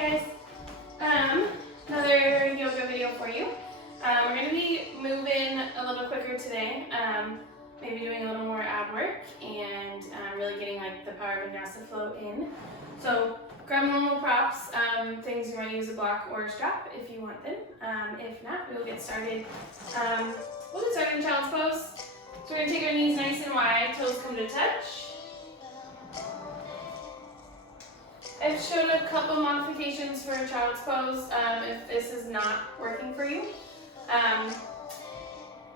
guys. Another yoga video for you. We're going to be moving a little quicker today, maybe doing a little more ab work and really getting like the power vinyasa flow in. So grab normal props, things you might use a block or a strap if you want them. If not, we'll get started. We'll get started in child's pose. So we're going to take our knees nice and wide, toes come to touch. I've showed a couple modifications for a child's pose if this is not working for you.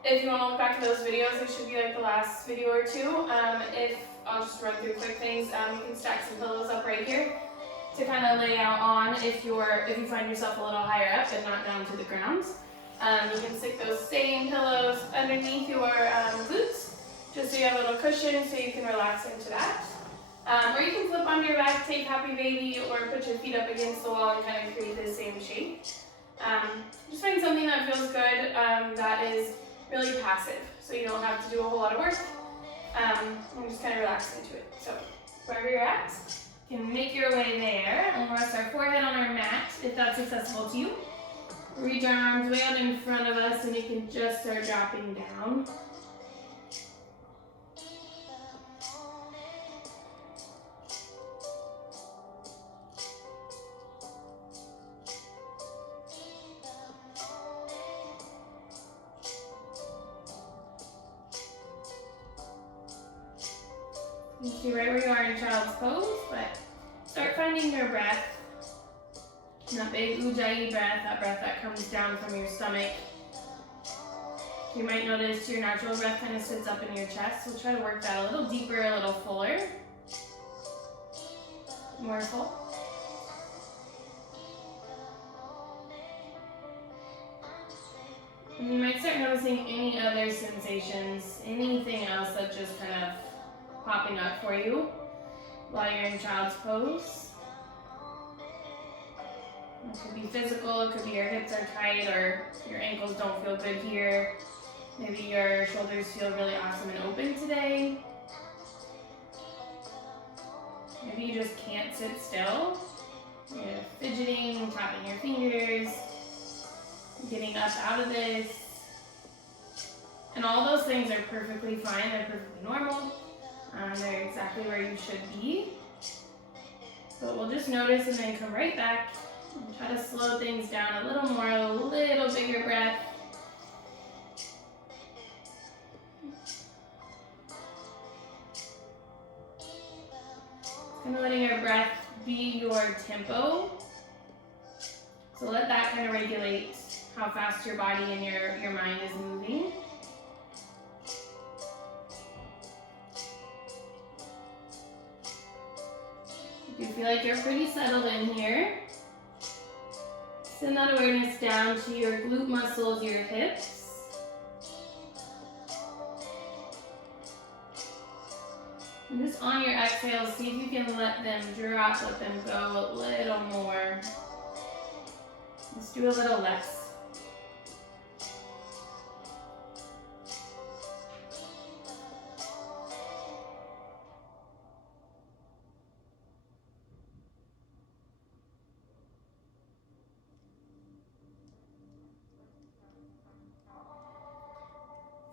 If you want to look back to those videos, it should be like the last video or two. If I'll just run through quick things, you can stack some pillows up right here to kind of lay out on if you find yourself a little higher up and not down to the ground. You can stick those same pillows underneath your glutes, just so you have a little cushion so you can relax into that. Or you can flip onto your back, take happy baby, or put your feet up against the wall and kind of create the same shape. Just find something that feels good, that is really passive, so you don't have to do a whole lot of work, and just kind of relax into it. So wherever you're at, you can make your way there, and we'll rest our forehead on our mat if that's accessible to you. Reach our arms way out in front of us, and you can just start dropping down. You can see right where you are in child's pose, but start finding your breath. That big ujjayi breath, that breath that comes down from your stomach. You might notice your natural breath kind of sits up in your chest, so try to work that a little deeper, a little fuller. More full. And you might start noticing any other sensations, anything else that's just kind of popping up for you while you're in child's pose. It could be physical, it could be your hips are tight or your ankles don't feel good here. Maybe your shoulders feel really awesome and open today. Maybe you just can't sit still. You're fidgeting, tapping your fingers, getting up out of this. And all those things are perfectly fine, they're perfectly normal. They're exactly where you should be. But we'll just notice and then come right back and try to slow things down a little more, a little bigger breath. Kind of letting your breath be your tempo. So let that kind of regulate how fast your body and your mind is moving. If you feel like you're pretty settled in here, send that awareness down to your glute muscles, your hips. And just on your exhale, see if you can let them drop, let them go a little more. Let's do a little less.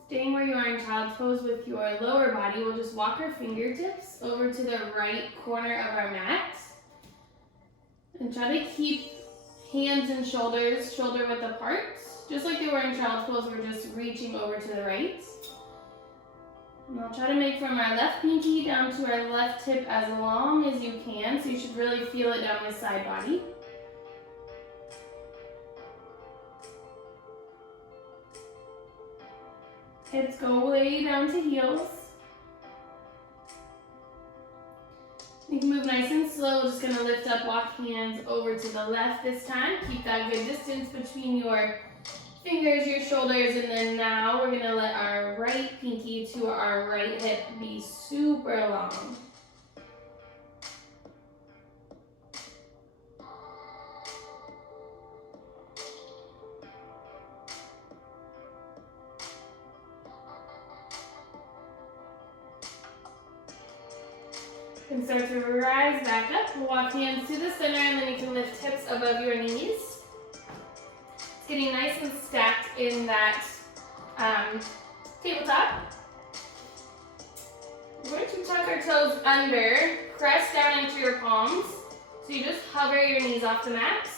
Staying where you are in child's pose with your lower body, we'll just walk our fingertips over to the right corner of our mat. And try to keep hands and shoulders shoulder width apart. Just like they were in child's pose, we're just reaching over to the right. And I'll try to make from our left pinky down to our left hip as long as you can, so you should really feel it down the side body. Hips go way down to heels. You can move nice and slow. We're just going to lift up, walk hands over to the left this time. Keep that good distance between your fingers, your shoulders, and then now we're going to let our right pinky to our right hip be super long. You can start to rise back up. Walk hands to the center, and then you can lift hips above your knees. It's getting nice and stacked in that tabletop. We're going to tuck our toes under, press down into your palms. So you just hover your knees off the mat.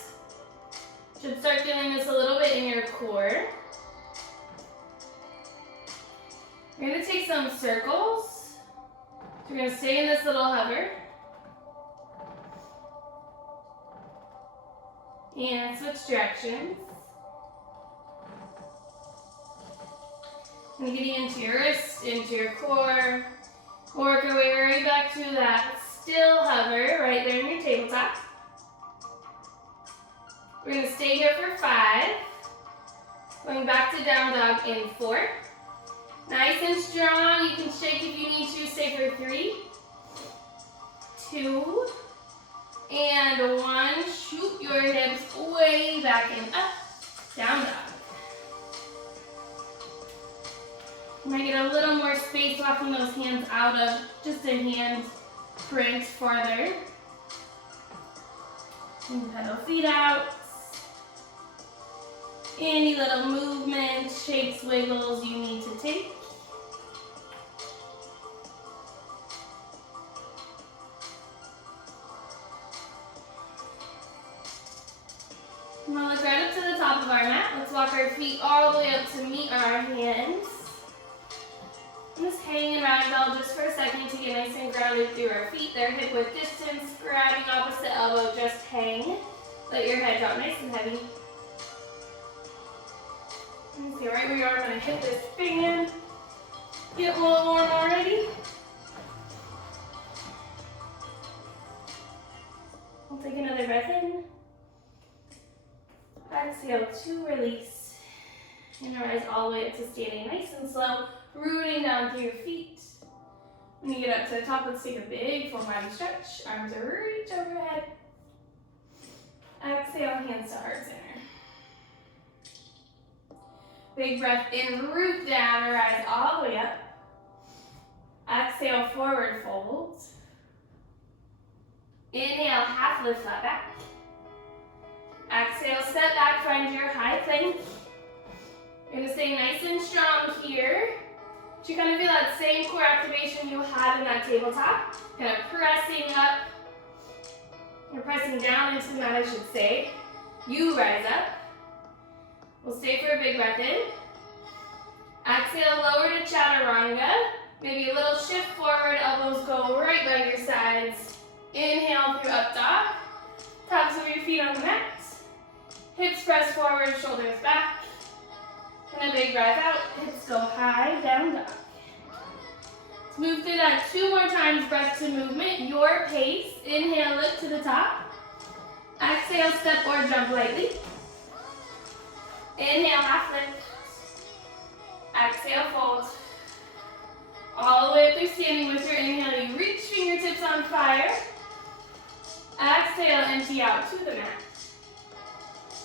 Should start feeling this a little bit in your core. We're going to take some circles. So we're going to stay in this little hover. And switch directions. And getting into your wrist, into your core. Work our way right back to that still hover right there in your tabletop. We're going to stay here for 5. Going back to down dog in 4. Nice and strong. You can shake if you need to. Stay for 3, 2, and 1. Shoot your hips way back and up. Down dog. You might get a little more space walking those hands out of just a hand print farther. And pedal feet out. Any little movement, shakes, wiggles you need to take. I'm going to look right up to the top of our mat. Let's walk our feet all the way up to meet our hands. I'm just hanging ragdoll just for a second to get nice and grounded through our feet. They're hip width distance, grabbing opposite elbow, just hang. Let your head drop nice and heavy. Let me see, right where you are, I'm going to hit this fan. Get a little warm already. We'll take another breath in. Exhale to release. And rise all the way up to standing nice and slow. Rooting down through your feet. When you get up to the top, let's take a big full body stretch. Arms are reach overhead. Exhale, hands to heart center. Big breath in, root down, rise all the way up. Exhale, forward fold. Inhale, half lift, flat back. Exhale, step back, find your high plank. You're gonna stay nice and strong here. So you kind of feel that same core activation you had in that tabletop. Kind of pressing up. You're pressing down into the mat, I should say. You rise up. We'll stay for a big breath in. Exhale, lower to chaturanga. Maybe a little shift forward, elbows go right by your sides. Inhale through up dog. Tops of your feet on the mat. Hips press forward, shoulders back. And a big breath out, hips go high, down dog. Let's move through that 2 more times, breath to movement, your pace. Inhale, lift to the top. Exhale, step or jump lightly. Inhale, half lift. Exhale, fold. All the way up through standing with your inhale, you reach fingertips on fire. Exhale, empty out to the mat.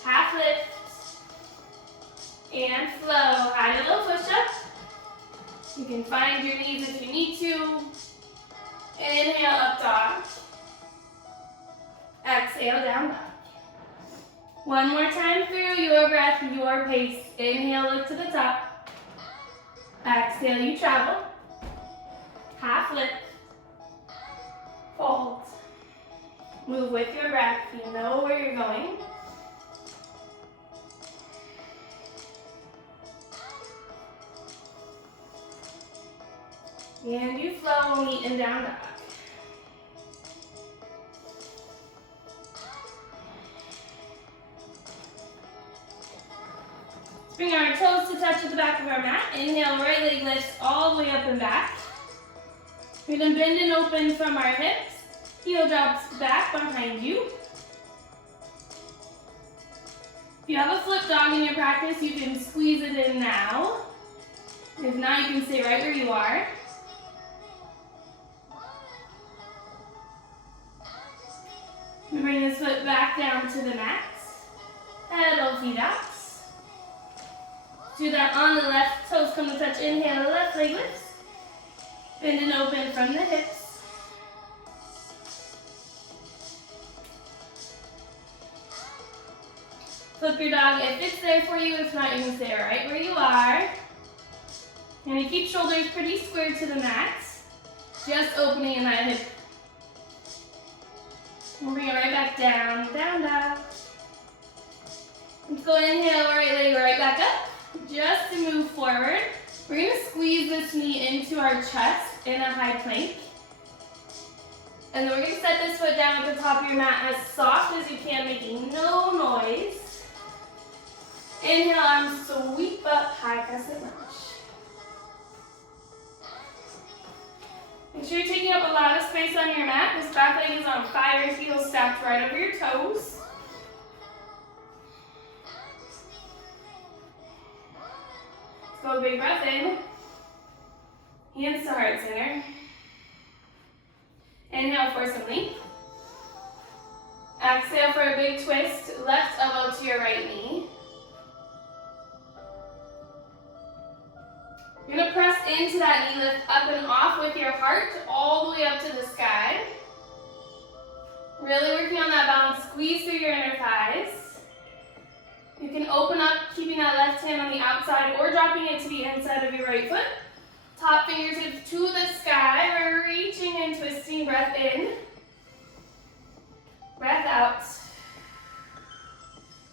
Half lift. And flow, high to low push-up. You can find your knees if you need to. Inhale, up dog. Exhale, down dog. One more time through, your breath, your pace. Inhale, lift to the top. Exhale, you travel. Half lift. Fold. Move with your breath. You know where you're going. And you flow, we'll meet in down dog. Bring our toes to touch at the back of our mat. Inhale, right leg lifts all the way up and back. We're going to bend and open from our hips. Heel drops back behind you. If you have a flip dog in your practice, you can squeeze it in now. If not, you can stay right where you are. And bring this foot back down to the mat. Pedal feet out. Do that on the left. Toes come to touch. Inhale, left leg lifts. Bend and open from the hips. Flip your dog if it's there for you. If not, you can stay right where you are. And you keep shoulders pretty squared to the mat. Just opening in that hip. And bring it right back down, down, down. Let's go inhale, right leg right back up. Just to move forward. We're gonna squeeze this knee into our chest in a high plank. And then we're gonna set this foot down at the top of your mat as soft as you can, making no noise. Inhale, arms sweep up, high crescent lunge. Make sure you're taking up a lot of space on your mat. This back leg is on fire, heels stacked right over your toes. Let's go, big breath in. Hands to heart center. Inhale for some length. Exhale for a big twist. Left elbow to your right knee. You're going to press into that knee lift up and off with your heart all the way up to the sky. Really working on that balance. Squeeze through your inner thighs. You can open up, keeping that left hand on the outside or dropping it to the inside of your right foot. Top fingertips to the sky. We're reaching and twisting. Breath in. Breath out.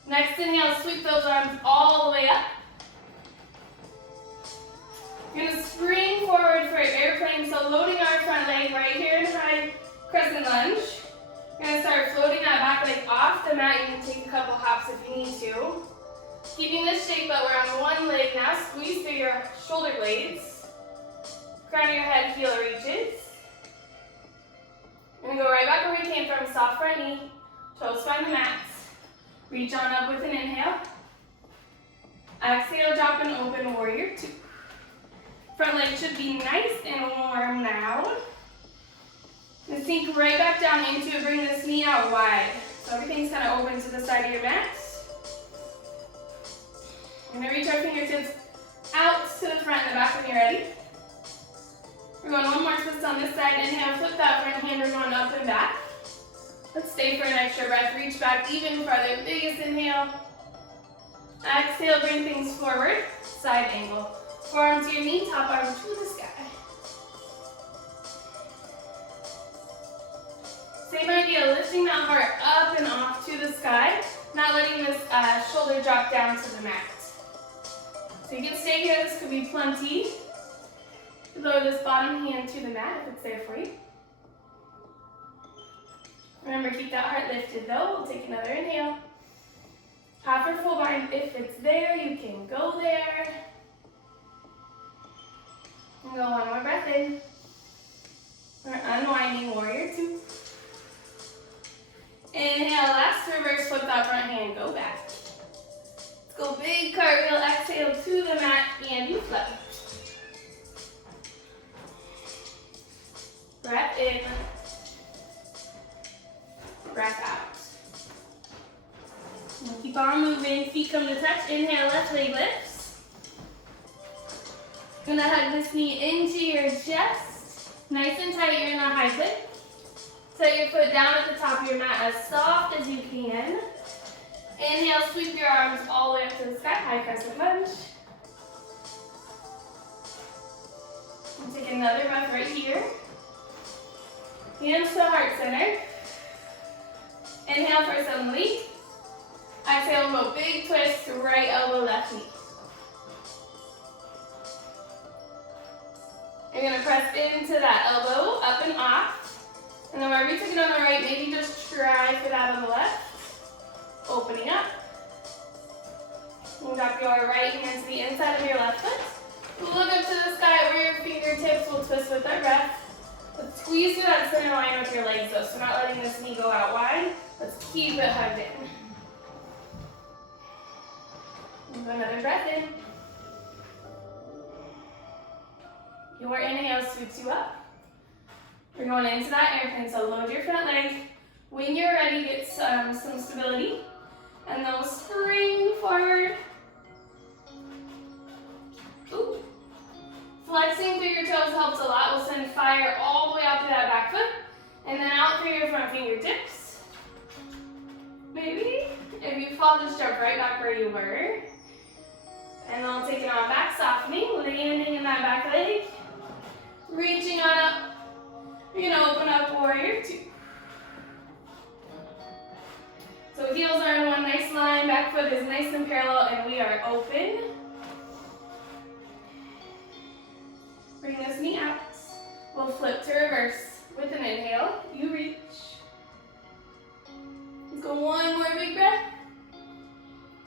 Next inhale, sweep those arms all the way up. You're going to spring forward for an airplane, so loading our front leg right here in high crescent lunge. You're going to start floating that back leg off the mat. You can take a couple hops if you need to. Keeping this shape, but we're on one leg now. Squeeze through your shoulder blades. Crown of your head, heel reaches. You're going to go right back where we came from. Soft front knee. Toes find the mat. Reach on up with an inhale. Exhale, drop and open, warrior two. Front leg should be nice and warm now. And sink right back down into it. Bring this knee out wide. So everything's kind of open to the side of your mat. We're going to reach our fingertips out to the front and the back when you're ready. We're going one more twist on this side. Inhale, flip that front hand. We're going up and back. Let's stay for an extra breath. Reach back even farther. Biggest inhale. Exhale, bring things forward. Side angle. Forearm to your knee, top arm to the sky. Same idea, lifting that heart up and off to the sky, not letting this shoulder drop down to the mat. So you can stay here, this could be plenty. Lower this bottom hand to the mat if it's there for you. Remember, keep that heart lifted though. We'll take another inhale. Half or full bind, if it's there, you can go there. And go one more breath in. We're unwinding, warrior two. Inhale, last reverse, flip that front hand, go back. Let's go big cartwheel, exhale to the mat, and you flip. Breath in. Breath out. And keep on moving, feet come to touch. Inhale, left leg lifts. Gonna hug this knee into your chest. Nice and tight, you're in a high plank. Set your foot down at the top of your mat as soft as you can. Inhale, sweep your arms all the way up to the sky, high crescent lunge. And take another breath right here. Hands to heart center. Inhale for some leap. Exhale, go big twist, right elbow, left knee. You're going to press into that elbow, up and off. And then wherever you took it on the right, maybe just try for that on the left. Opening up. And drop your right hand to the inside of your left foot. Look up to the sky where your fingertips will twist with our breath. Let's squeeze through that center line with your legs though, so not letting this knee go out wide. Let's keep it hugged in. And another breath in. Your inhale sweeps you up. We're going into that airplane, so load your front leg. When you're ready, get some stability. And then we'll spring forward. Ooh. Flexing through your toes helps a lot. We'll send fire all the way out to that back foot. And then out through your front fingertips. Maybe If you fall, just jump right back where you were. And then we'll take it on back, softening, landing in that back leg. Reaching on up. You're gonna open up warrior two. So heels are in one nice line, back foot is nice and parallel, and we are open. Bring this knee out. We'll flip to reverse with an inhale. You reach. Let's go one more big breath.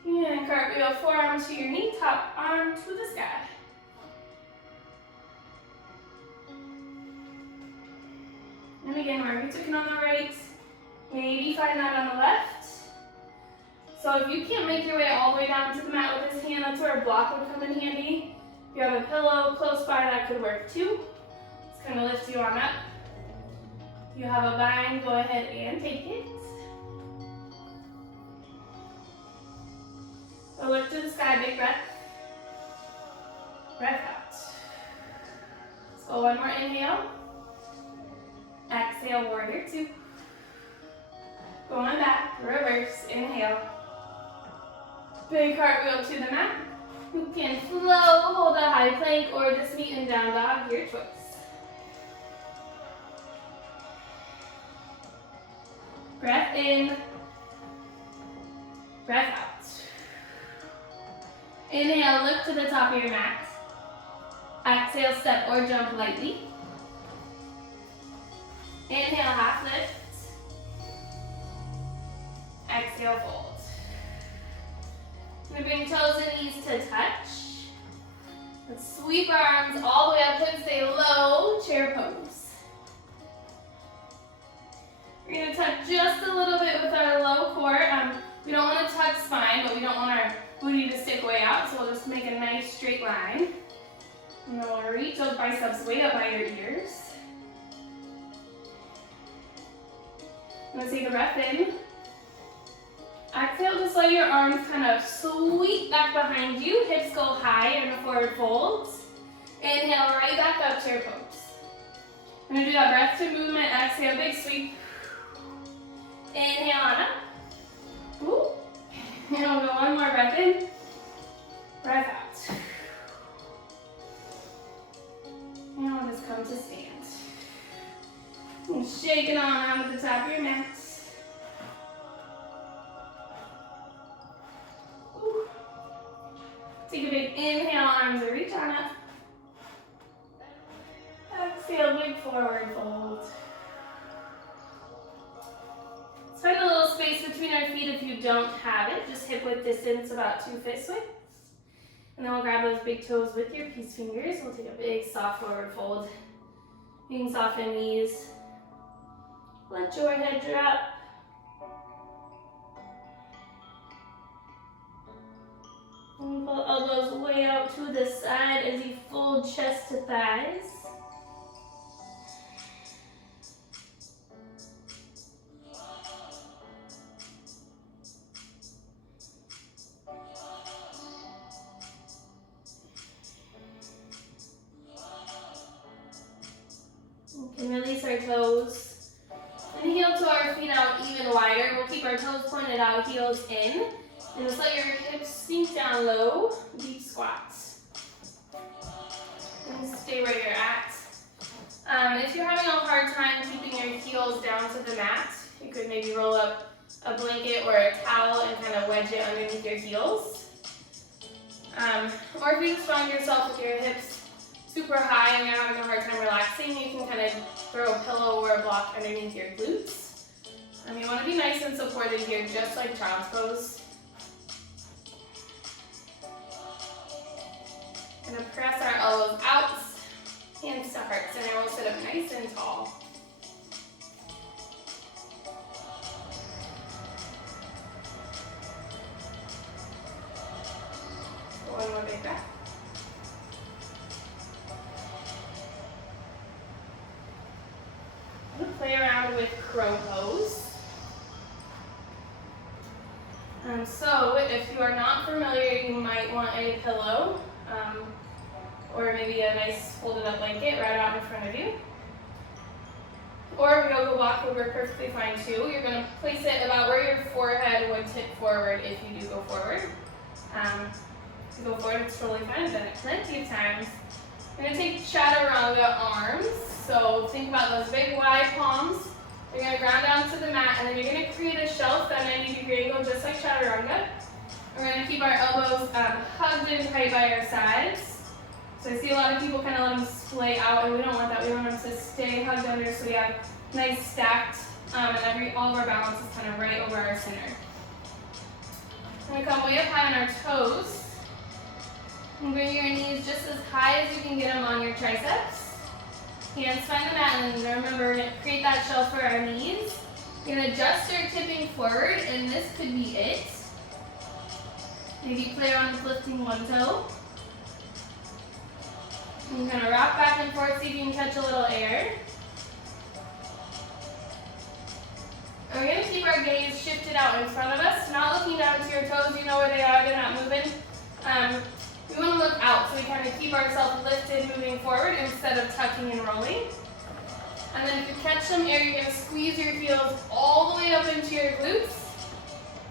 And cartwheel, forearm to your knee, top arm to the sky. And again, wherever you took it on the right, maybe find that on the left. So if you can't make your way all the way down to the mat with this hand, that's where a block would come in handy. If you have a pillow close by, that could work too. It's gonna lift you on up. If you have a bind, go ahead and take it. So look to the sky, big breath. Breath out. Let's go one more inhale. Exhale, warrior two. Going back, reverse, inhale. Big cartwheel to the mat. You can flow, hold a high plank, or just meet in down dog, your choice. Breath in, breath out. Inhale, lift to the top of your mat. Exhale, step or jump lightly. Inhale, half lift. Exhale, fold. We're going to bring toes and knees to touch. Let's sweep our arms all the way up and stay low, chair pose. We're going to touch just a little bit with our low core. We don't want to touch spine, but we don't want our booty to stick way out, so we'll just make a nice straight line. And then we'll reach those biceps way up by your ears. I'm going to take a breath in. Exhale, just let your arms kind of sweep back behind you. Hips go high in the forward folds. Inhale, right back up, chair pose. I'm going to do that breath to movement. Exhale, big sweep. Inhale on up. Ooh. And we'll go one more breath in. Breath out. And we'll just come to stand. And shake it on out at the top of your mat. Ooh. Take a big inhale, arms will reach on up. Exhale, big forward fold. Let's find a little space between our feet if you don't have it. Just hip width distance, about 2 fist widths. And then we'll grab those big toes with your peace fingers. We'll take a big soft forward fold. You can soften knees. Let your head drop. And pull elbows way out to the side as you fold chest to thighs. We can release our toes and heel to our feet out even wider. We'll keep our toes pointed out, heels in. And just let your hips sink down low, deep squats. And stay where you're at. If you're having a hard time keeping your heels down to the mat, you could maybe roll up a blanket or a towel and kind of wedge it underneath your heels. Or if you just find yourself with your hips super high and you're having a hard time relaxing, you can kind of throw a pillow or a block underneath your glutes. You want to be nice and supported here, just like child's pose. Gonna press our elbows out, hands to heart center. We'll sit up nice and tall. One more big breath. I'm gonna play around with crow pose. So if you are not familiar, you might want a pillow. Or maybe a nice folded up blanket right out in front of you. or a yoga block would work perfectly fine too. You're going to place it about where your forehead would tip forward if you do go forward. To go forward, it's totally fine. I've done it plenty of times. We're going to take chaturanga arms. So think about those big wide palms. You're going to ground down to the mat, and then you're going to create a shelf at a 90-degree angle, just like chaturanga. We're going to keep our elbows hugged in tight by our sides. So I see a lot of people kind of let them splay out, and we don't want that. We want them to stay hugged under so we have nice stacked, and all of our balance is kind of right over our center. I'm going to come way up high on our toes. And bring your knees just as high as you can get them on your triceps. Hands find the mat, and remember, we're going to create that shelf for our knees. You're going to adjust your tipping forward, and this could be it. Maybe play around with lifting one toe. And kind of rock back and forth, see if you can catch a little air. And we're going to keep our gaze shifted out in front of us, not looking down to your toes. You know where they are, they're not moving. We want to look out, so we kind of keep ourselves lifted moving forward instead of tucking and rolling. And then if you catch some air, you're going to squeeze your heels all the way up into your glutes.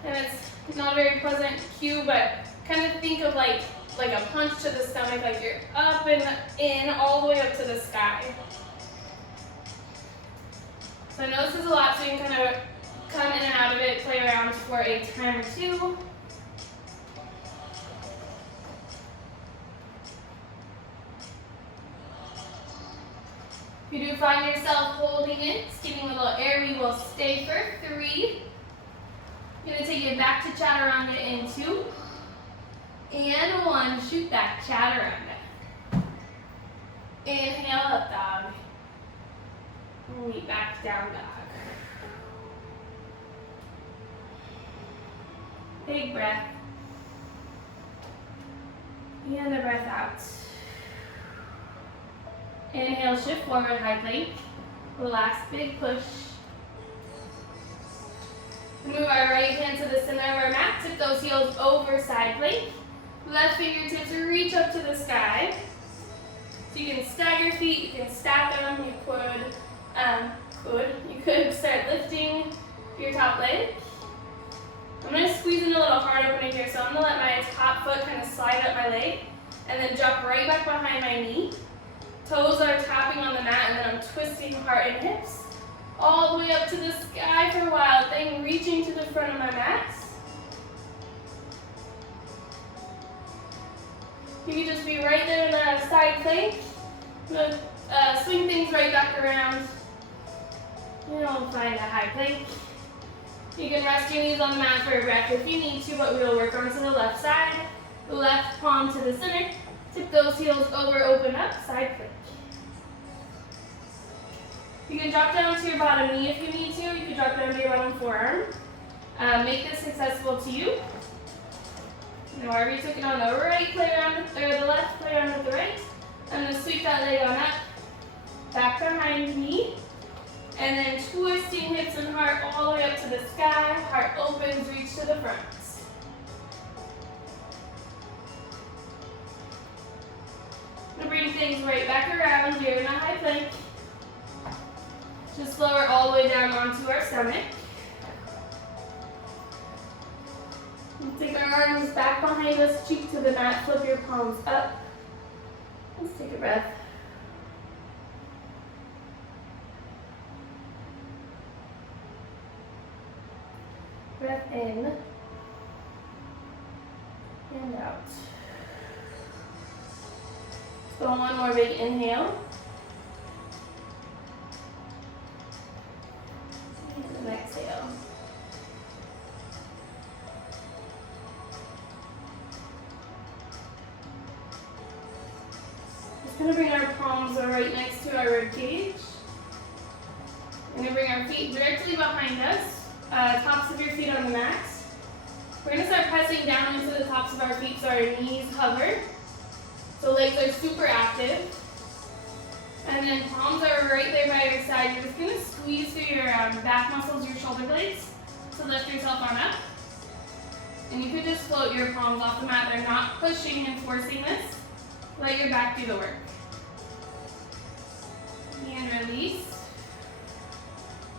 And it's not a very pleasant cue, but kind of think of like a punch to the stomach, like you're up and in all the way up to the sky. So I know this is a lot, so you can kind of come in and out of it, play around for a time or two. If you do find yourself holding it, skipping a little air, we will stay for 3. I'm going to take it back to chaturanga in 2. And 1, shoot back, chaturanga. Inhale, up dog. And back, down dog. Big breath. And a breath out. Inhale, shift forward, high plank. Relax, big push. Move our right hand to the center of our mat. Tip those heels over, side plank. Left fingertips reach up to the sky. So you can stagger your feet, you can stack them. You could start lifting your top leg. I'm going to squeeze in a little hard opening here, so I'm going to let my top foot kind of slide up my leg and then drop right back behind my knee. Toes are tapping on the mat, and then I'm twisting heart and hips all the way up to the sky for a wild thing, reaching to the front of my mat. You can just be right there in that side plank. I'm going to swing things right back around. You don't find a high plank. You can rest your knees on the mat for a breath if you need to, but we'll work onto the left side. Left palm to the center. Tip those heels over, open up, side plank. You can drop down to your bottom knee if you need to. You can drop down to your bottom forearm. Make this accessible to you. Now, wherever you took it on the right, play around with, or the left, play around with the right. I'm going to sweep that leg on up, back behind me, and then twisting hips and heart all the way up to the sky. Heart opens, reach to the front. I'm going to bring things right back around here in a high plank. Just lower all the way down onto our stomach. Take our arms back behind us, cheek to the mat, flip your palms up. Let's take a breath. Breath in and out. So one more big inhale. And an exhale. Just going to bring our palms right next to our rib cage. We're going to bring our feet directly behind us, tops of your feet on the mat. We're going to start pressing down into the tops of our feet so our knees hover. So legs are super active. And then palms are right there by your side. You're just going to squeeze through your back muscles, your shoulder blades. So lift yourself on up. And you could just float your palms off the mat. They're not pushing and forcing this. Let your back do the work. And release.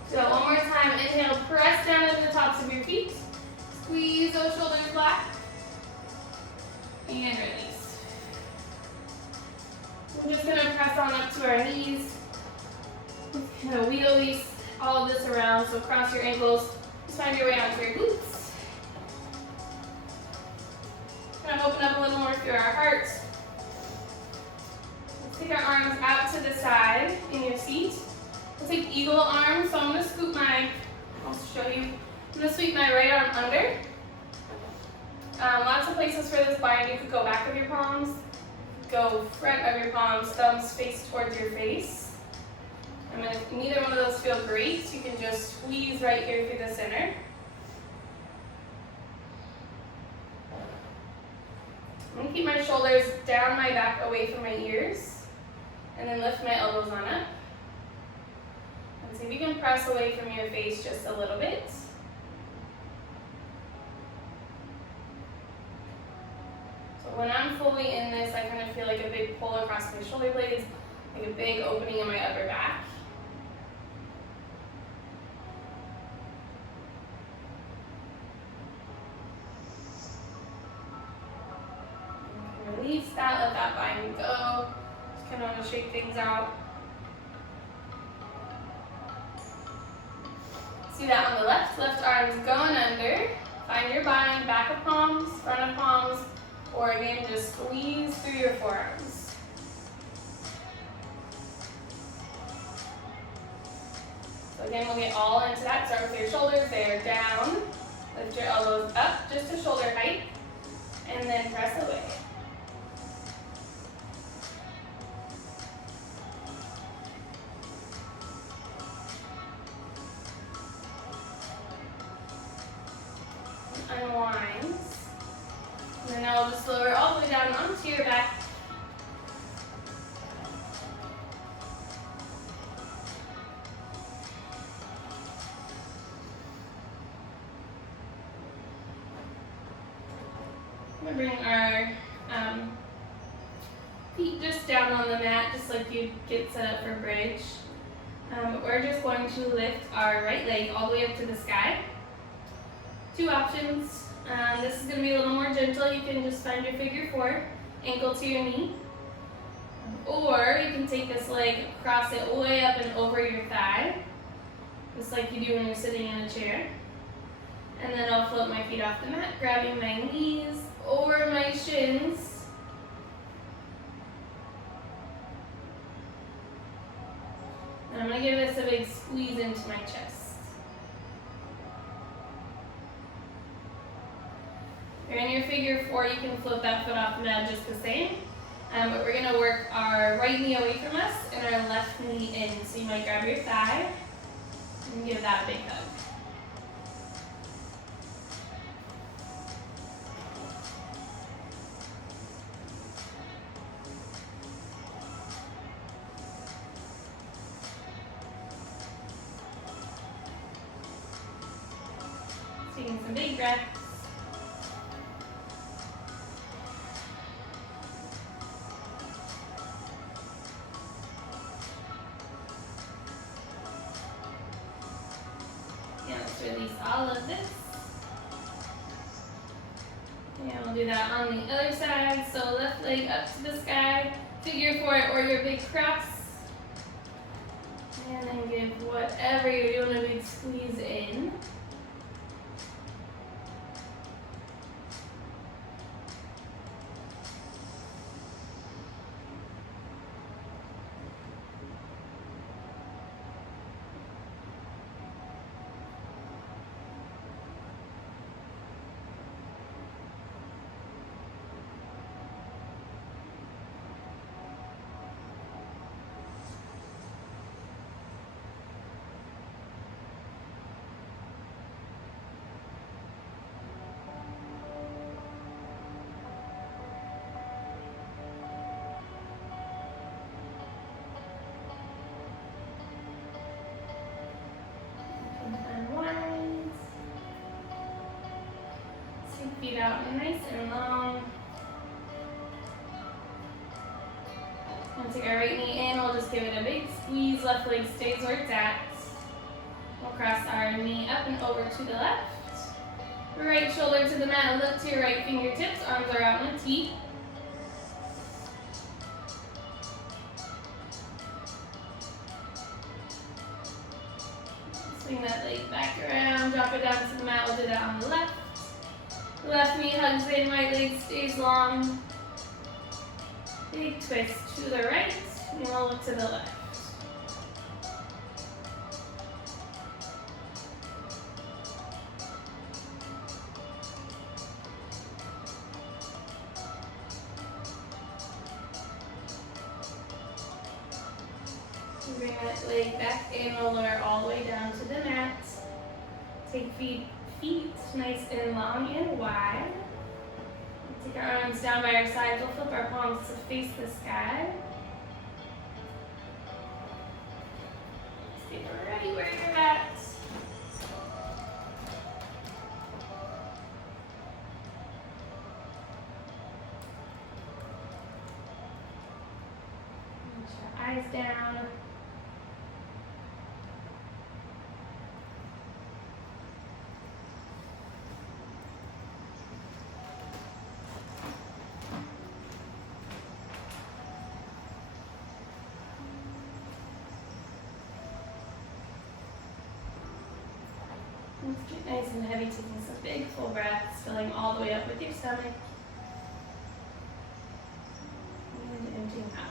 So one more time, inhale, press down into the tops of your feet. Squeeze those shoulders back. And release. We're just gonna press on up to our knees. Kind of wheel all of this around, so cross your ankles. Just find your way out to your glutes. Kind of open up a little more through our heart. Let's take our arms out to the side in your seat. We'll take eagle arms, so I'm going to scoop I'll show you. I'm going to sweep my right arm under. Lots of places for this bind. You could go back of your palms, go front of your palms, thumbs face towards your face. And if neither one of those feel great, you can just squeeze right here through the center. I'm going to keep my shoulders down my back away from my ears, and then lift my elbows on up. And see if you can press away from your face just a little bit. So when I'm fully in this, I kind of feel like a big pull across my shoulder blades, like a big opening in my upper back. Release that, let that bind go. Just kind of want to shake things out. See that on the left arm's going under. Find your bind, back of palms, front of palms, or again, just squeeze through your forearms. So again, we'll get all into that. Start with your shoulders, they are down. Lift your elbows up, just to shoulder height, and then press away. Unwinds. And then I'll just lower all the way down onto your back. We're going to bring our feet just down on the mat, just like you'd get set up for bridge. We're just going to lift our right leg all the way up to the sky. Two options. This is going to be a little more gentle. You can just find your figure four, ankle to your knee. Or you can take this leg, cross it way up and over your thigh, just like you do when you're sitting in a chair. And then I'll float my feet off the mat, grabbing my knees over my shins. And I'm going to give this a big squeeze into my chest. If you're in your figure four, you can float that foot off the mat just the same. But we're going to work our right knee away from us and our left knee in. So you might grab your thigh and give that a big hug. Taking some big breaths. Release all of this. And we'll do that on the other side. So left leg up to the sky, figure four or your big cross. And then give whatever you're doing a big squeeze in. Feet out nice and long. We'll take our right knee in. We'll just give it a big squeeze. Left leg stays where it's at. cross our knee up and over to the left. Right shoulder to the mat, look to your right fingertips, arms are out in a T. Swing that leg back around, drop it down to the mat, we'll do that on the left. Left knee hugs in, right leg stays long. Big twist to the right, and we'll look to the left. Bring that leg back in, we'll lower all the way down to the mat. Take feet nice and long and wide. Take our arms down by our sides, we'll flip our palms to face the sky. Stay right where you're at. Put your eyes down. Let's get nice and heavy, taking some big full breaths, filling all the way up with your stomach. And emptying out.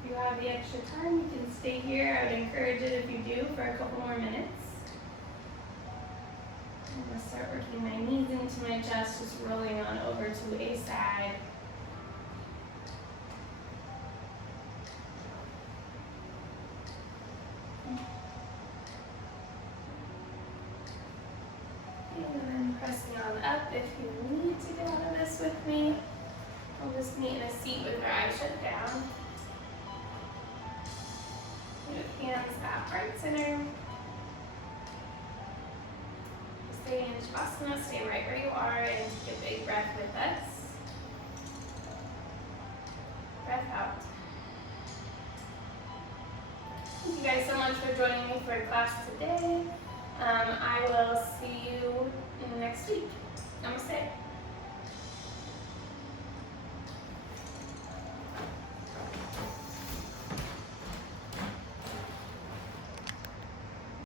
If you have the extra time, you can stay here. I would encourage it if you do for a couple more minutes. I'm going to start working my knees into my chest, just rolling on over to a side. And then pressing on up if you need to get out of this with me. I'll just meet in a seat with our eyes shut down. Hands at right center. Stay in Shavasana, stay right where you are, and take a big breath with us. Breath out. Thank you guys so much for joining me for class today. I will see you next week. Namaste.